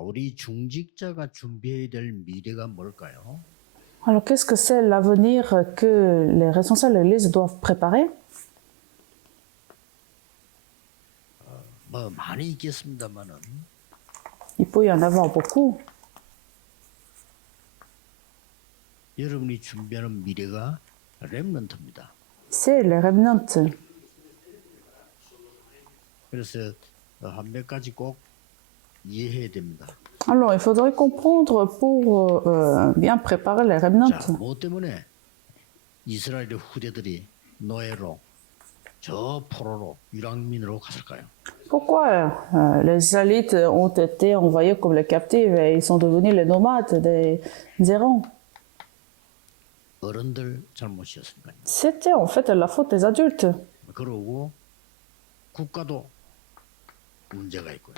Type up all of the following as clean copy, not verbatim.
우리 중직자가 준비해야 될 미래가 뭘까요? Alors, qu'est-ce que c'est l'avenir que les responsables de l'Église doivent préparer? 뭐 많이 있겠습니다만은 Il peut y en avoir beaucoup. 여러분이 준비하는 미래가 렘넌트입니다. C'est les remnants. 그래서 한 몇 가지 꼭 이해해야 됩니다. Alors, il faudrait comprendre pour bien préparer les remnants. 자, 뭐 때문에 이스라엘의 후대들이 노예로 저 포로로 유랑민으로 갔을까요? Pourquoi les Israélites ont été envoyés comme les captifs et ils sont devenus les nomades des errants? 어른들 잘못이었으니까요. C'était en fait la faute des adultes. 그러고 국가도 문제가 있고요.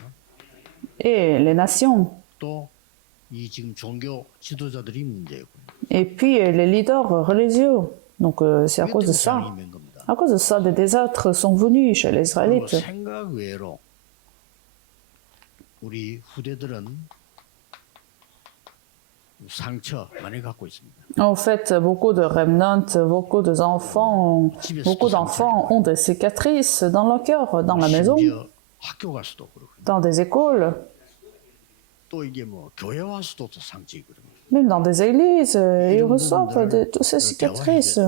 Et les nations. 또 이 지금 종교 지도자들이 문제였고요. Et puis les leaders religieux. Donc c'est à cause de ça. 상이 된 겁니다. À cause de ça, des désastres sont venus chez les 그리고 Israélites. 생각 외로 우리 후대들은 상처 많이 갖고 있습니다. En fait, beaucoup de remnants, beaucoup d'enfants ont des cicatrices dans leur cœur, dans la maison, 심지어 학교 가서도 그렇고 dans des écoles, 또 이게 뭐 교회 와서도 또 상처 있거든요. même dans des églises. Ils reçoivent toutes ces cicatrices.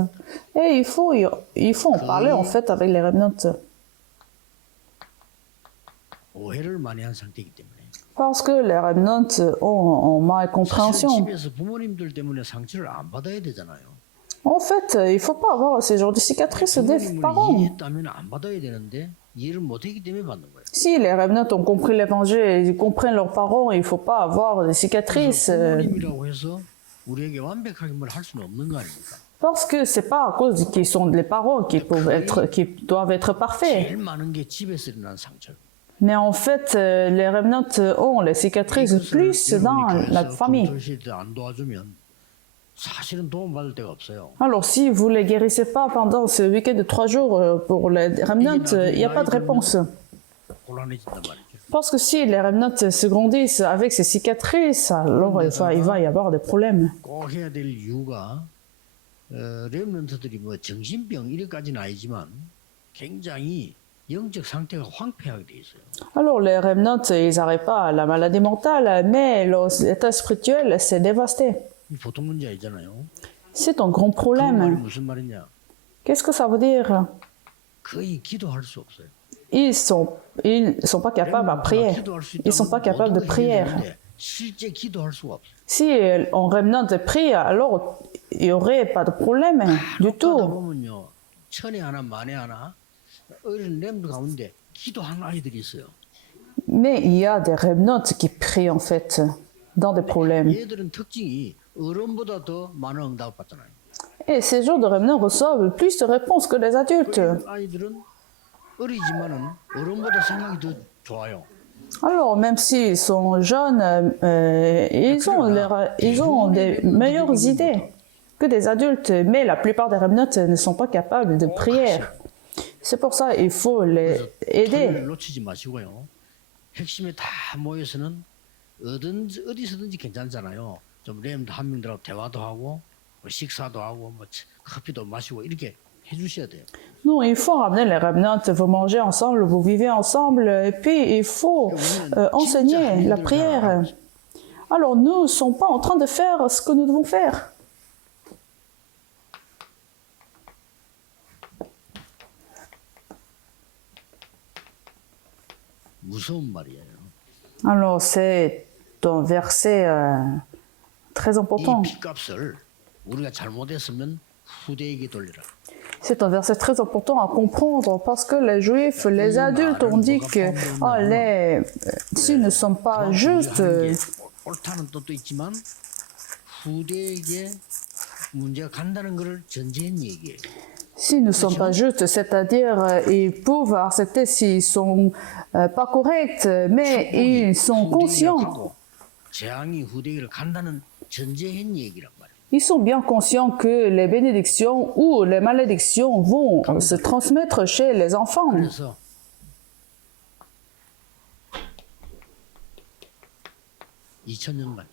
Et il faut en parler en fait avec les remnants. 오해를 많이 한 상태이기 때문에 Parce que les remnants ont mal 사실 compréhension. 집에서 부모님들 때문에 상처를 안 받아야 되잖아요. En fait, il ne faut pas avoir ce genre de cicatrices des 부모님을 parents. 이해했다면 안 받아야 되는데 이해를 못했기 때문에 받는 거예요. Si les remnants ont compris l'évangile et ils comprennent leurs parents, il ne faut pas avoir des cicatrices. 부모님이라고 해서 우리에게 완벽하게 뭘 할 수는 없는 거 아닙니까? Parce que c'est pas à cause qu'ils sont les parents qui doivent être parfaits. 제일 많은 게 집에서 일어난 상처예요. Mais en fait, les remnants ont les cicatrices plus dans la famille. 안 도와주면 사실은 도움 받을 데가 없어요. Alors, si vous ne les guérissez pas pendant ce week-end de 3 jours pour les remnants, il n'y a pas de réponse. 곤란해진단 말이죠. Parce que si les remnants se grandissent avec ces cicatrices, alors il va y avoir des problèmes. 꼭 해야 될 이유가 렘넌트들이 뭐 정신병 이래까지는 아니지만 굉장히 영적 상태가 황폐하게 돼 있어요. Alors, les remnants, ils n'arrêtent pas la maladie mentale, mais leur état spirituel s'est dévasté. 이 보통 문제 아니잖아요. C'est un grand 그 말이 problème. 무슨 말이냐? Qu'est-ce que ça veut dire? 거의 기도할 수 없어요. Ils sont pas capables à prier. Ils sont pas capables de prière. 실제 기도할 수가 없어요. Si on remnant de prie, alors il n'y aurait pas de problème du 가다 tout. 보면요, 천에 하나 만에 하나 어린 렘들 가운데 기도하는 아이들이 있어요. Mais il y a des remnants qui prient en fait dans des problèmes. 얘들은 특징이 어른보다 더 많은 응답 받잖아요. Et ces gens de remnants reçoivent plus de réponses que les adultes. 아이들은 어리지만은 어른보다 생각이 더 좋아요. Alors, même s'ils sont jeunes, ils ont des meilleures idées que des adultes, mais la plupart des remnants ne sont pas capables de prière. C'est pour ça qu'il faut les aider. 토요일을 놓치지 마시고요. 핵심에 다 모여서는 어디서든지 괜찮잖아요. 좀 렘 한 명들하고 대화도 하고 뭐 식사도 하고 뭐 커피도 마시고 이렇게 해주셔야 돼요. Non, il faut ramener les remnants, vous mangez ensemble, vous vivez ensemble, et puis il faut enseigner la prière. Alors nous ne sommes pas en train de faire ce que nous devons faire. 무서운 말이에요. Alors c'est un verset très 이 important. 핏값을 우리가 잘못했으면 후대에게 돌리라. C'est un verset très important à comprendre parce que les Juifs, les adultes ont dit que s'ils ne sont pas justes, 옳다는 뜻도 있지만 후대에게 문제가 간다는 것을 전제한 얘기예요. s'ils ne sont pas justes, c'est-à-dire ils peuvent accepter s'ils sont pas corrects, mais ils sont conscients. 재앙이 후대에게 간다는 전제한 얘기란 말이에요. Ils sont bien conscients que les bénédictions ou les malédictions vont se transmettre chez les enfants. 2000년간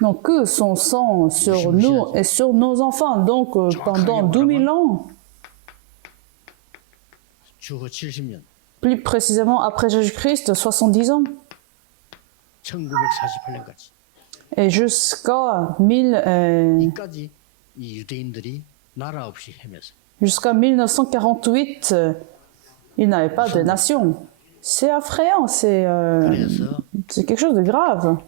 Donc que son sang sur nous et sur nos enfants. Donc pendant 2000 ans, 주후 70년, plus précisément après Jésus-Christ, 70 ans, 1948년까지 et jusqu'à 1000, 이까지 이 유대인들이 나라 없이 헤맸어요. jusqu'à 1948, il n'avait pas de nation. C'est effrayant, 그래서 c'est quelque chose de grave.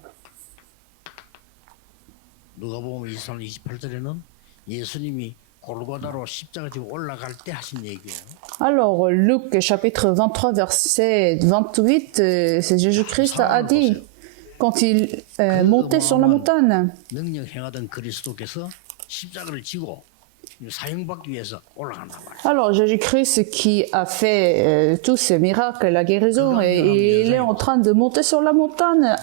누가복음 23장 28절에는 예수님이 골고다로 십자가 지고 올라갈 때 하신 얘기예요. Alors, Luc chapitre 23, verset 28, c'est Jésus-Christ a dit, quand il montait sur la montagne, 능력 행하던 그리스도께서 십자가를 지고 사형받기 위해서 올라간단 말이에요. alors Jésus-Christ qui a fait tous ces miracles, la guérison, et il est en train de monter sur la montagne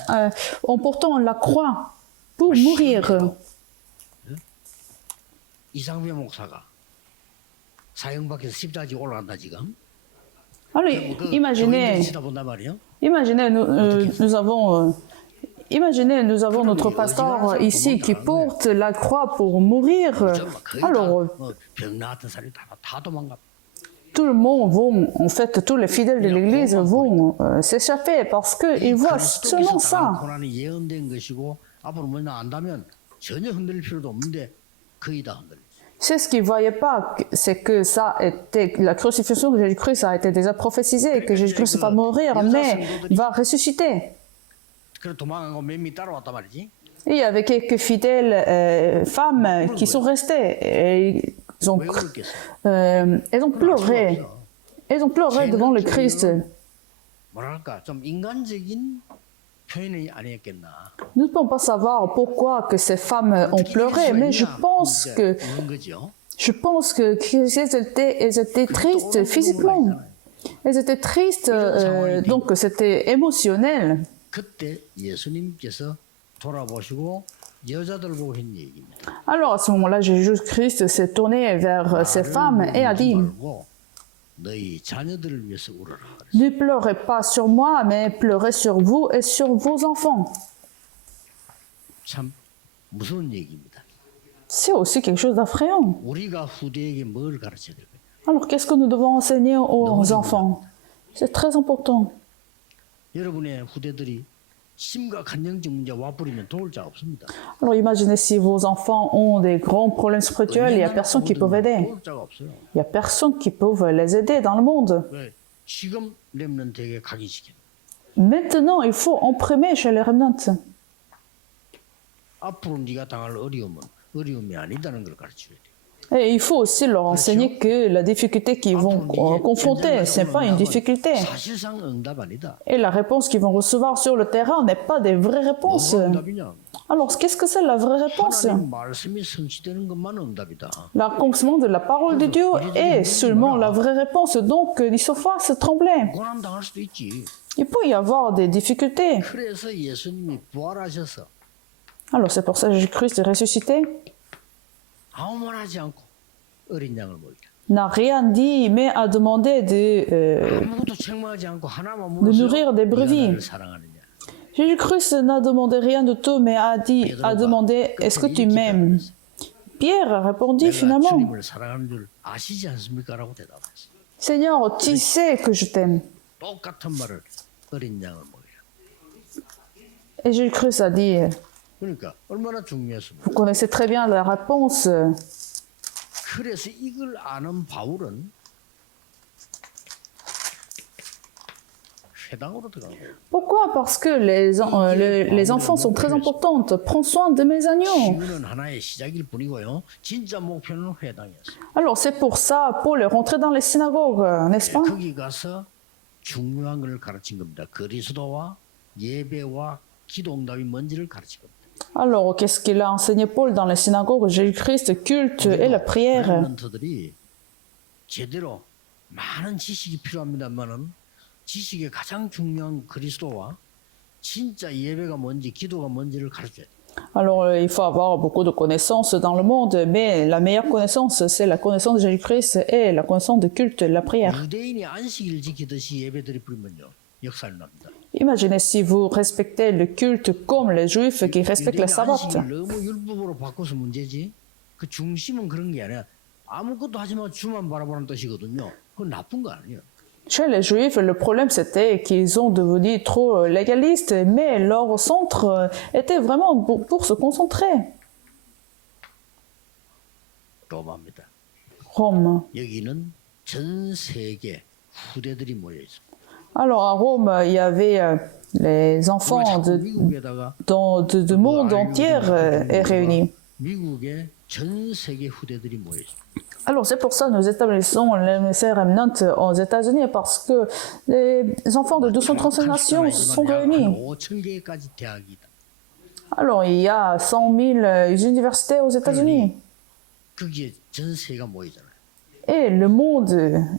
en portant la croix pour mourir. 이상배 목사가 사형받기 위해서 십자가 지고 올라간다 지금. Alors, imaginez, 치다 본단 말이에요. imaginez, imaginez, nous avons notre pasteur ici qui porte la croix pour mourir. Alors, 병 나았던 사람이 다 도망가. tout le monde vont, en fait, tous les fidèles de l'Église vont s'échapper parce qu'ils voient seulement ça. 고난이 예언된 것이고 앞으로 뭐냐 안다면 전혀 흔들릴 필요도 없는데 거의 다 흔들려. C'est ce qu'ils ne voyaient pas, c'est que ça était, la crucifixion de Jésus-Christ a été déjà prophétisée, que Jésus-Christ va mourir, mais va ressusciter. 그래 도망가고 몇명 따라왔단 말이지. Et il y avait quelques fidèles femmes qui sont restées. Et 왜 그랬겠어? elles ont pleuré. Elles ont pleuré devant le Christ. 뭐랄까 좀 인간적인 표현이 아니었겠나. Nous ne pouvons pas savoir pourquoi que ces femmes ont pleuré, mais je pense que elles étaient tristes physiquement. Elles étaient tristes, donc c'était émotionnel. 그때 예수님께서 돌아보시고 여자들 보고 한 얘기입니다. Alors à ce moment-là, Jésus-Christ s'est tourné vers ces femmes et a dit, 너희 자녀들을 위해서 울어라. ne pleurez pas sur moi, mais pleurez sur vous et sur vos enfants. 참 무서운 얘기입니다. C'est aussi quelque chose d'effrayant. 우리가 후대에게 뭘 가르쳐야 될까요? Alors qu'est-ce que nous devons enseigner aux enfants? C'est très important. 여러분의 후대들이 심각한 영적 문제 와버리면 도울 자 없습니다. Alors imaginez si vos enfants ont des grands problèmes spirituels, il n'y a personne qui peut aider. 도울 자가 없어요. Il n'y a personne qui peut les aider dans le monde. 왜? 지금 렘넌트에게 각인시켜. Maintenant, il faut imprimer chez les remnants. 앞으로 네가 당할 어려움이 아니다는 걸 가르쳐야 돼. Et il faut aussi leur enseigner que la difficulté qu'ils vont confronter, ce n'est pas une difficulté. 사실상 응답 아니다. Et la réponse qu'ils vont recevoir sur le terrain n'est pas des vraies réponses. 뭐가 응답이냐? Alors, qu'est-ce que c'est la vraie réponse? 하나님 말씀이 성취되는 것만 응답이다. L'accomplissement de la parole de Dieu est seulement la vraie réponse. Donc, il faut pas se trembler. 고난 당할 수도 있지. Il peut y avoir des difficultés. 그래서 예수님이 부활하셔서 Alors, c'est pour ça que Jésus-Christ est ressuscité. 아무 말 하지 않고 어린 양을 먹이라. N'a rien dit, mais a demandé 아무것도 책망하지 않고 하나만 de 물어서 nourrir des 네가 brebis. 나를 사랑하느냐. Jésus-Christ n'a demandé rien de tout, mais a demandé, est-ce que tu m'aimes? Pierre a répondu 내가 finalement, 주님을 사랑하는 줄 아시지 않습니까? 라고 대답했어요. Seigneur, tu sais que je t'aime. 똑같은 말을 어린 양을 먹이라. Et Jésus-Christ a dit, 그러니까 얼마나 중요했습니까? vous connaissez très bien la réponse. 그래서 이걸 아는 바울은 회당으로 들어간 거예요. Pourquoi? Parce que les enfants sont très importants. Prends soin de mes agneaux. 지구는 하나의 시작일 뿐이고요. 진짜 목표는 회당이었어요. Alors c'est pour ça, Paul est rentré dans les synagogues, n'est-ce pas? 거기 가서 중요한 걸 가르친 겁니다. 그리스도와 예배와 기도 응답이 뭔지를 가르친 겁니다. Alors qu'est-ce qu'il a enseigné Paul dans les synagogues? Jésus-Christ, culte et la prière. 렘넌트들이 제대로 많은 지식이 필요합니다만은 지식의 가장 중요한 그리스도와 진짜 예배가 뭔지 기도가 뭔지를 가르쳐야 돼요. Alors il faut avoir beaucoup de connaissances dans le monde, mais la meilleure connaissance, c'est la connaissance de Jésus-Christ et la connaissance de culte et la prière. 유대인이 안식일을 지키듯이 예배 드리면요 역사를 납니다. Imaginez si vous respectez le culte comme les Juifs qui respectent le sabbat. 안식을 너무 율법으로 바꿔서 문제지. 그 중심은 그런 게 아니라 아무것도 하지 마 주만 바라보는 뜻이거든요. 그건 나쁜 거 아니에요. Chez les Juifs, le problème c'était qu'ils ont devenu trop légalistes, mais leur centre était vraiment pour se concentrer. 로마입니다. Rome. 여기는 전 세계 후대들이 모여 있습니다. Alors à Rome, il y avait les enfants 미국에다가 de monde entier est réunis. 미국의 전 세계 후대들이 모여 있습니다. Alors c'est pour ça que nous établissons l'émissaire Remnant aux États-Unis parce que les enfants de 235 nations sont réunis. 5천 개까지 대학이다. Alors il y a 100 000 universités aux États-Unis 거기에 전 세계가 모이잖아요. et le monde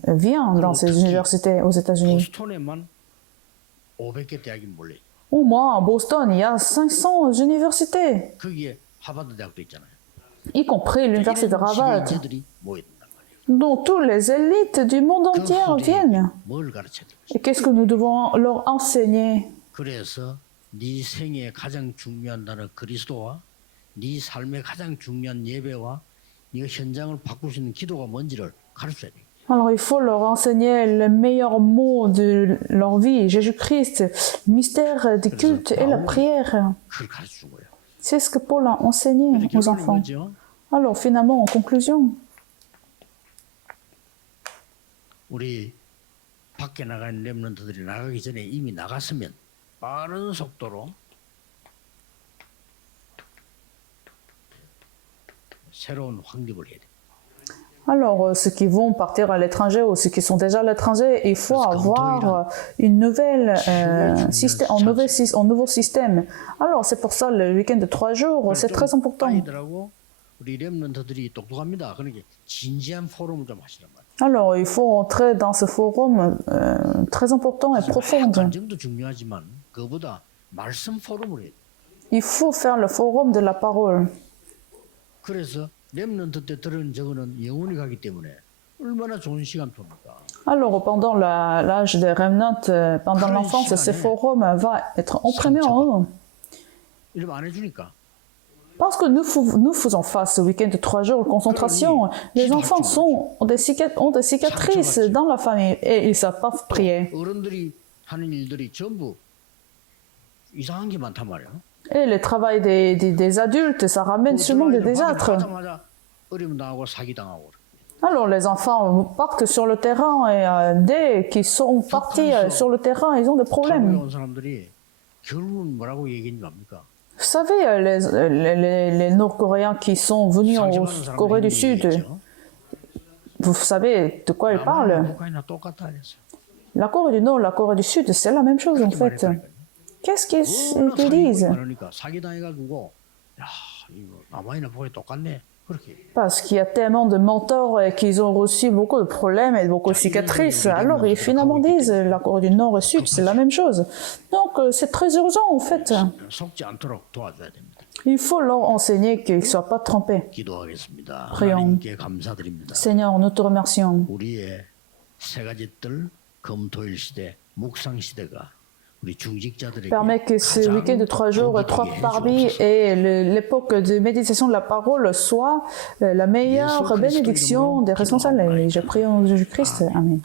vient dans ces universités aux États-Unis. 보스턴에만 500개 대학이 몰려 있어요. Au moins à Boston, il y a 500 universités, 거기에 하버드 대학도 있잖아요. y compris l'université de Harvard, 인재들이 모였단 말이에요. dont tous les élites du monde 그 entier 후대에 viennent. 뭘 가르쳐야 돼요? Et qu'est-ce que nous devons leur enseigner? 그래서 네 생에 가장 중요한 단어 그리스도와 네 삶의 가장 중요한 예배와 네가 현장을 바꿀 수 있는 기도가 뭔지를 가르쳐야 돼요. Alors il faut leur enseigner le meilleur mot de leur vie, Jésus-Christ, le mystère du culte et la prière. 그걸 가르쳐 준 거예요. C'est ce que Paul a enseigné aux 결론은 enfants. 뭐죠? Alors finalement, en conclusion, 우리 밖에 나간 렘넌트들이 나가기 전에 이미 나갔으면 빠른 속도로 새로운 확립을 해야 돼요. alors ceux qui vont partir à l'étranger ou ceux qui sont déjà à l'étranger, il faut avoir une nouvelle, un nouveau système. Alors c'est pour ça le week-end de 3 jours, c'est très important. 아이들하고 우리 렘넌트들이 똑똑합니다. 그러니까 진지한 포럼을 좀 하시란 말이에요. Alors il faut entrer dans ce forum très important et profond. 감정도 중요하지만 그보다 말씀 포럼을 해야 돼요. Il faut faire le forum de la parole. 그래서 렘넌트 때 들은 저거는 영원히 가기 때문에 얼마나 좋은 시간표입니까? Alors pendant l'âge des remnants, pendant l'enfance, ce forum va être imprimé en eux. 이러면 안 해주니까. Parce que nous faisons face ce week-end de 3 jours de concentration. Les enfants ont des cicatrices dans la famille et ils ne savent pas prier. 어른들이 하는 일들이 전부 이상한 게 많단 말이에요. Et le travail des adultes, ça ramène seulement des désastres. 하자마자 어려움 당하고 사기 당하고. Alors les enfants partent sur le terrain et dès qu'ils sont partis sur le terrain, ils ont des problèmes. 온 사람들이 결국은 뭐라고 얘기했는지 압니까? Vous savez, les Nord-Coréens qui sont venus en Corée du Sud, vous savez de quoi ils parlent? 북한이나 똑같다 그랬어요. La Corée du Nord, la Corée du Sud, c'est la même chose en fait. Qu'est-ce qu'ils disent? 그러니까 사기 당해가지고 야 이거 남한이나 북한이 똑같네 그렇게. Parce qu'il y a tellement de mentors et qu'ils ont reçu beaucoup de problèmes et beaucoup de cicatrices. Alors ils finalement disent la Corée du Nord et Sud, c'est la même chose. Donc c'est très urgent en fait. 속지 않도록 도와줘야 됩니다. Il faut leur enseigner qu'ils ne soient pas trompés. 기도하겠습니다. Prions. 하나님께 감사드립니다. Seigneur, nous te remercions. 우리의 세 가지 뜰 검토일 시대, 묵상 시대가 우리 중직자들에게 Permets que ce 가장 week-end de 3 jours, 3 복되게 parvis 해주옵소서. et l'époque de méditation de la parole soit la meilleure bénédiction des responsables. Et je prie en Jésus-Christ. Amen.